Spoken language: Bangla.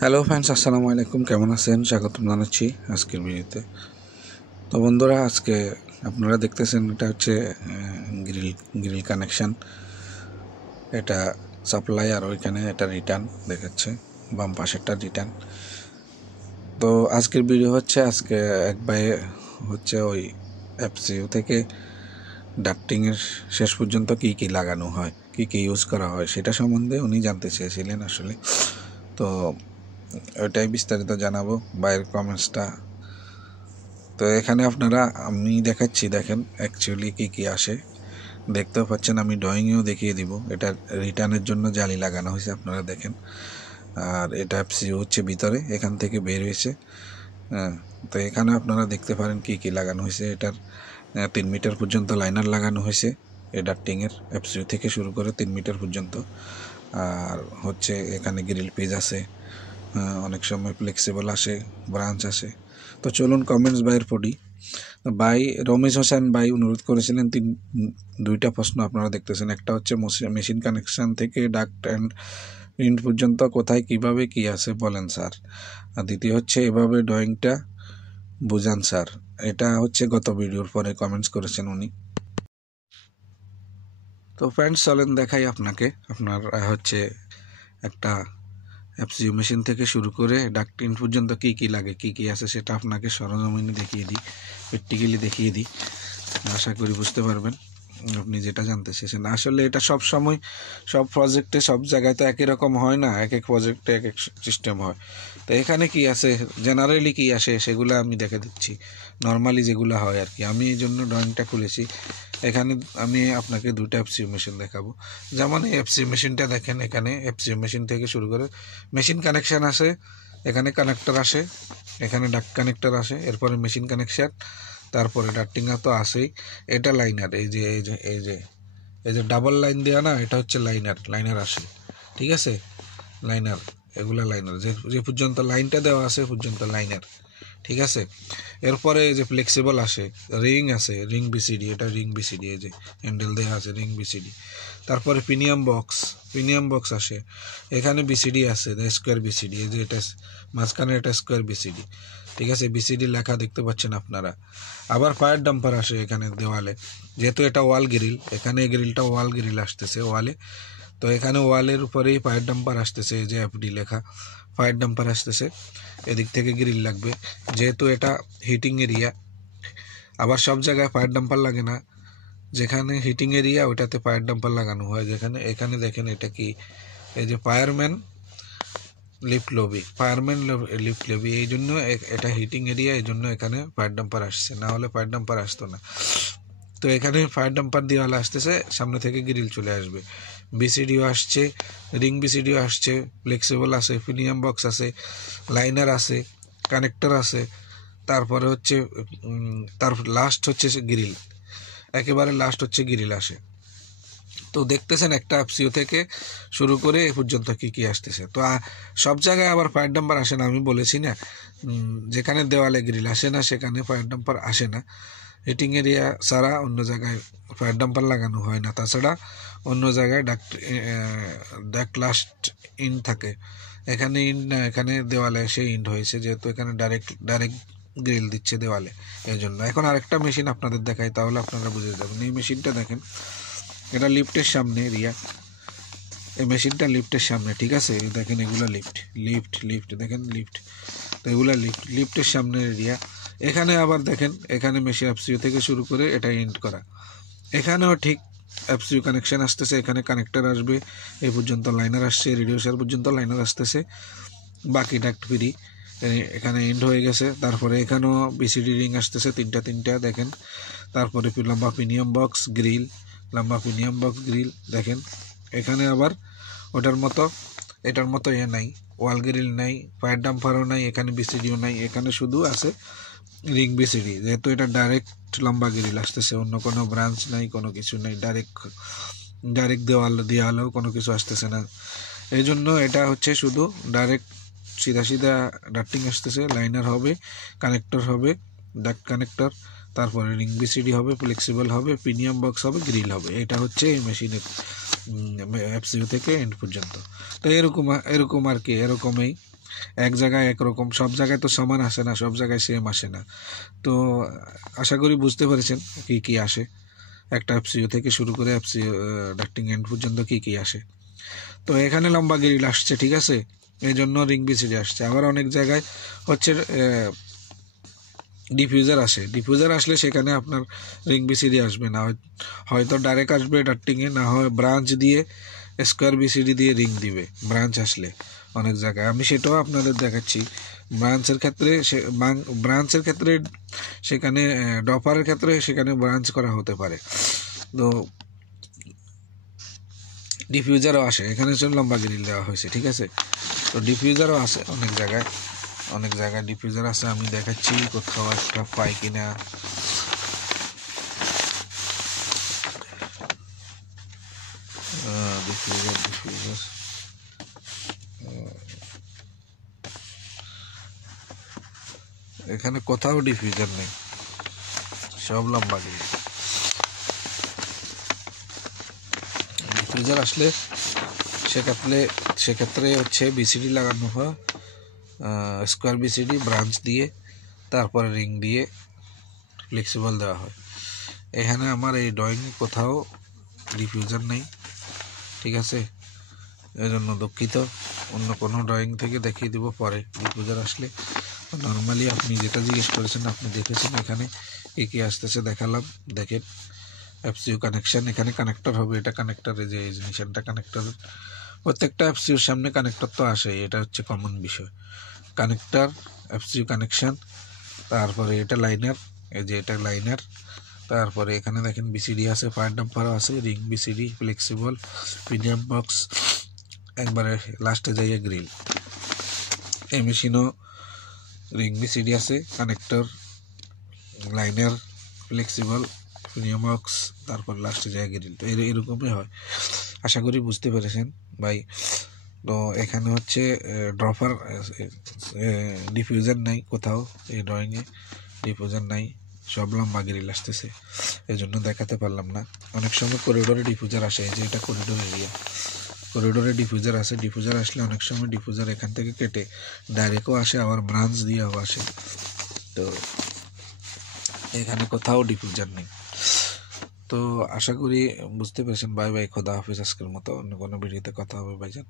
হ্যালো ফ্রেন্ডস, আসসালামু আলাইকুম। কেমন আছেন? স্বাগতম জানাচ্ছি আজকের ভিডিওতে। তো বন্ধুরা, আজকে আপনারা দেখতেছেন এটা হচ্ছে গ্রিল গ্রিল কানেকশান। এটা সাপ্লাই আর ওইখানে এটা রিটার্ন দেখাচ্ছে, বাম পাশেরটা রিটার্ন। তো আজকের ভিডিও হচ্ছে আজকে এক ভাই হচ্ছে ওই এফসিইউ থেকে ডাক্টিংয়ের শেষ পর্যন্ত কী কী লাগানো হয়, কী কী ইউজ করা হয় সেটা সম্বন্ধে উনি জানতে চেয়েছিলেন আসলে। তো ওইটাই বিস্তারিত জানাবো, বাইরের কমেন্টসটা। তো এখানে আপনারা আমি দেখাচ্ছি, দেখেন অ্যাকচুয়ালি কী কী আসে দেখতেও পাচ্ছেন। আমি ড্রয়িংয়েও দেখিয়ে দিব। এটা রিটার্নের জন্য জালি লাগানো হয়েছে, আপনারা দেখেন। আর এটা এফসিইউ হচ্ছে ভিতরে, এখান থেকে বের হয়েছে। হ্যাঁ, তো এখানে আপনারা দেখতে পারেন কী কী লাগানো হয়েছে। এটার 3 মিটার পর্যন্ত লাইনার লাগানো হয়েছে। এই ডাক্টিংয়ের এফসিইউ থেকে শুরু করে 3 মিটার পর্যন্ত। আর হচ্ছে এখানে গ্রিল পেজ আছে, অনেক সময় ফ্লেক্সিবল আসে, ব্রাঞ্চ আসে। তো চলুন কমেন্টস বাইর পড়ি। ভাই রমেশ হোসেন ভাই অনুরোধ করেছিলেন দুইটা প্রশ্ন আপনারা দেখতেছেন। একটা হচ্ছে মেশিন কানেকশন থেকে ডাক্ট অ্যান্ড ইন্ট পর্যন্ত কোথায় কিভাবে কি আছে বলেন স্যার। আর দ্বিতীয় হচ্ছে এভাবে ড্রয়িংটা বুঝান স্যার। এটা হচ্ছে গত ভিডিওর পরে কমেন্টস করেছেন উনি। তো ফ্রেন্ডস চলেন দেখাই আপনাকে। আপনার হচ্ছে একটা এফসিইউ মেশিন থেকে শুরু করে ডাক্ট ইন পর্যন্ত কী কী লাগে, কী কী আছে সেটা আপনাকে সরজমিনে দেখিয়ে দিই, প্র্যাকটিক্যালি দেখিয়ে দিই। আশা করি বুঝতে পারবেন আপনি যেটা জানতে চেয়েছেন। আসলে এটা সব সময় সব প্রজেক্টে সব জায়গায় তো একই রকম হয় না, এক এক প্রজেক্টে এক এক সিস্টেম হয়। তো এখানে কি আছে, জেনারেলি কি আসে সেগুলো আমি দেখে দিচ্ছি, নর্মালি যেগুলো হয় আর কি। আমি এই জন্য ড্রয়িংটা খুলেছি। এখানে আমি আপনাকে দুটো এফসিইউ মেশিন দেখাবো। যেমন এই এফসিইউ মেশিনটা দেখেন, এখানে এফসিইউ মেশিন থেকে শুরু করে মেশিন কানেকশান আসে, এখানে কানেক্টর আসে, এখানে ডাক্ট কানেক্টর আসে, এরপরে মেশিন কানেকশান, তারপরে ডাক্টিংয়া তো আসেই। এটা লাইনার, এই যে এই যে এই যে এই যে ডাবল লাইন দেওয়া না, এটা হচ্ছে লাইনার আসে, ঠিক আছে। লাইনার, এগুলা লাইনার, যে যে পর্যন্ত লাইনটা দেওয়া আছে পর্যন্ত লাইনার, ঠিক আছে। এরপরে যে ফ্লেক্সিবল আসে, রিং আছে, রিং বিসিডি, এটা রিং বিসিডি, এই যে হ্যান্ডেল দেওয়া আছে রিং বিসিডি। তারপরে প্রিমিয়াম বক্স আসে, এখানে বিসিডি আছে, স্কোয়ার বিসিডি, এই যে এটা মাঝখানে এটা স্কোয়ার বিসিডি, ঠিক আছে। বিসিডি লেখা দেখতে পাচ্ছেন আপনারা। আবার ফায়ার ডাম্পার আসে এখানে দেওয়ালে, যেহেতু এটা ওয়াল গ্রিল, এখানে গ্রিলটা ওয়াল গ্রিল আসতেছে ওয়ালে, তো এখানে ওয়ালের উপরেই ফায়ার ডাম্পার আসতেছে, এই যে এফডি লেখা, ফায়ার ডাম্পার আসতেছে। এদিক থেকে গ্রিল লাগবে, যেহেতু এটা হিটিং এরিয়া। আবার সব জায়গায় ফায়ার ডাম্পার লাগে না, যেখানে হিটিং এরিয়া ওইটাতে ফায়ার ডাম্পার লাগানো হয়। যেখানে এখানে দেখেন এটা কি, এই যে ফায়ারম্যান লিফট লবি, এই জন্য এটা হিটিং এরিয়া, এই জন্য এখানে ফায়ার ডাম্পার আসছে, না হলে ফায়ার ডাম্পার আসতো না। তো এখানে ফায়ার ডাম্পার দেওয়ালে আসতেছে, সামনে থেকে গ্রিল চলে আসবে। বিসিডিও আসছে, রিং বিসিডিও আসছে, ফ্লেক্সিবল আছে, প্রিমিয়াম বক্স আছে, লাইনার আছে, কানেক্টর আছে। তারপরে হচ্ছে তারপর লাস্ট হচ্ছে গ্রিল, একেবারে লাস্ট হচ্ছে গ্রিল আসে। তো দেখতেছেন একটা এফসিইউ থেকে শুরু করে এ পর্যন্ত কী কী আসতেছে। তো সব জায়গায় আবার ফায়ার ডাম্পার আসে না, আমি বলেছি না, যেখানে দেওয়ালে গ্রিল আসে না সেখানে ফায়ার ডাম্পার আসে না। হিটিং এরিয়া ছাড়া অন্য জায়গায় ফায়ার ডাম্পার লাগানো হয় না। তাছাড়া অন্য জায়গায় ডাক্ট লাস্ট ইন থাকে, এখানে ইন না, এখানে দেওয়ালে এসে ইন্ড হয়েছে, যেহেতু এখানে ডাইরেক্ট গ্রিল দিচ্ছে দেওয়ালে, এই জন্য। এখন আরেকটা মেশিন আপনাদের দেখাই, তাহলে আপনারা বুঝে যাবেন। এই মেশিনটা দেখেন, এটা লিফটের সামনে এরিয়া, এই মেশিনটা লিফটের সামনে, ঠিক আছে। দেখেন এগুলো লিফট দেখেন, লিফট, তো এগুলো লিফটের সামনে এরিয়া। এখানে আবার দেখেন, এখানে মেশিন এফসিইউ থেকে শুরু করে এটা এন্ড করা, এখানেও ঠিক এফসিইউ কানেকশান আসতেছে, এখানে কানেক্টর আসবে, এই পর্যন্ত লাইনার আসছে, রেডিওসার পর্যন্ত লাইনার আসতেছে, বাকি ডাক্ট ফ্রি, এখানে এন্ড হয়ে গেছে। তারপরে এখানেও বিসিডি রিং আসতেছে তিনটা দেখেন। তারপরে লম্বা প্রিমিয়াম বক্স গ্রিল, দেখেন। এখানে আবার ওটার মতো এটার মতো নাই, ওয়াল গ্রিল নাই, ফায়ার ডাম্পারও নাই, এখানে বিসিডিও নাই, এখানে শুধু আছে রিং বিসিডি, যেহেতু এটা ডাইরেক্ট লম্বা গ্রিল আসতেছে, অন্য কোনো ব্রাঞ্চ নাই, কোনো কিছু নেই, ডাইরেক্ট দেওয়ালেও কোনো কিছু আসতেছে না, এই জন্য এটা হচ্ছে শুধু ডাইরেক্ট সিধা ডাক্টিং আসতেছে। লাইনার হবে, কানেক্টর হবে, ডাক্ট কানেক্টর, তারপরে রিং বিসিডি হবে, ফ্লেক্সিবল হবে, প্রিমিয়াম বক্স হবে, গ্রিল হবে। এটা হচ্ছে এই মেশিনের এফসিইউ থেকে এন্ড পর্যন্ত। তো এরকম আর কি, এরকমই এক জায়গায় একরকম, সব জায়গায় তো সমান আসে না, সব জায়গায় সেম আসে না। তো আশা করি বুঝতে পেরেছেন কি কি আসে, একটা এফসিইউ থেকে শুরু করে এফসিইউ ডাক্টিং এন্ড পর্যন্ত কি কি আসে। তো এখানে লম্বা গ্রিল আসছে, ঠিক আছে, এই জন্য রিং বিসিডি আসছে। আবার অনেক জায়গায় হচ্ছে ডিফিউজার আসে, ডিফিউজার আসলে সেখানে আপনার রিং বিসিডি আসবে না, হয়তো ডাইরেক্ট আসবে ডাক্টিংয়ে, না হয় ব্রাঞ্চ দিয়ে স্কোয়ার বিসিডি দিয়ে রিং দিবে ব্রাঞ্চ আসলে অনেক জায়গায়। আমি সেটাও আপনাদের দেখাচ্ছি। ব্রাঞ্চের ক্ষেত্রে সেখানে ডপারের ক্ষেত্রে সেখানে ব্রাঞ্চ করা হতে পারে। তো ডিফিউজারও আসে, এখানে লম্বা গ্রিল দেওয়া হয়েছে, ঠিক আছে। তো ডিফিউজারও আসে অনেক জায়গায়, অনেক জায়গায় ডিফিউজার আছে। আমি দেখাচ্ছি কোথাও একটা পাই কিনা। ডিফিউজার এখানে কোথাও ডিফিউজার নেই, সব লম্বা গ্রিল। ডিফিউজার আসলে সেক্ষেত্রে হচ্ছে বিসিডি লাগানো হয়, স্কোয়ার বিসিডি ব্রাঞ্চ দিয়ে, তারপরে রিং দিয়ে ফ্লেক্সিবল দেওয়া হয়। এখানে আমার এই ড্রয়িং কোথাও ডিফিউজার নেই, ঠিক আছে, এই জন্য দুঃখিত। অন্য কোনো ড্রয়িং থেকে দেখিয়ে দিব পরে ডিফিউজার আসলে। নর্মালি আপনি যেটা জিজ্ঞেস করেছেন, আপনি দেখেছেন এখানে কি আসতেছে, দেখালাম। দেখেন এফসিইউ কানেকশন, এখানে কানেক্টর হবে, এটা কানেক্টরের যে জিনিসটা কানেক্টর, প্রত্যেকটা এফসিইউর সামনে কানেক্টর তো আসে, এটা হচ্ছে কমন বিষয়। কানেক্টর, এফসিইউ কানেকশন, তারপরে এটা লাইনার, এই যে এটা লাইনার, তারপরে এখানে দেখেন বিসিডি আছে, ফায়ার ডাম্পারও আছে, ring BCD, flexible, premium box, একবারে লাস্টে যাইয়া গ্রিল। এই মেশিনও রিং বিসিডি আছে, connector, liner, flexible, premium box, তারপর লাস্টে যাইয়া গ্রিল। তো এরকমই হয়। আশা করি বুঝতে পেরেছেন ভাই। তো এখানে হচ্ছে ড্রপার, ডিফিউজার নাই কোথাও, এই ড্রয়িংয়ে ডিফিউজার নাই, সব লম্বা গ্রিল আসতেছে, এই জন্য দেখাতে পারলাম না। অনেক সময় করিডোরে ডিফিউজার আসে, যে এটা করিডোর এরিয়া, করিডোরে ডিফিউজার আসে। ডিফিউজার আসলে অনেক সময় ডিফিউজার এখান থেকে কেটে ডাইরেক্টও আসে, আবার ব্রাঞ্চ দিয়েও আসে। তো এখানে কোথাও ডিফিউজার নেই। তো আশা করি বুঝতে পেরেছেন। বাই বাই, খোদা হাফিজ। আজকের মতো অন্য কোনো ভিডিওতে কথা হবে ভাইজান।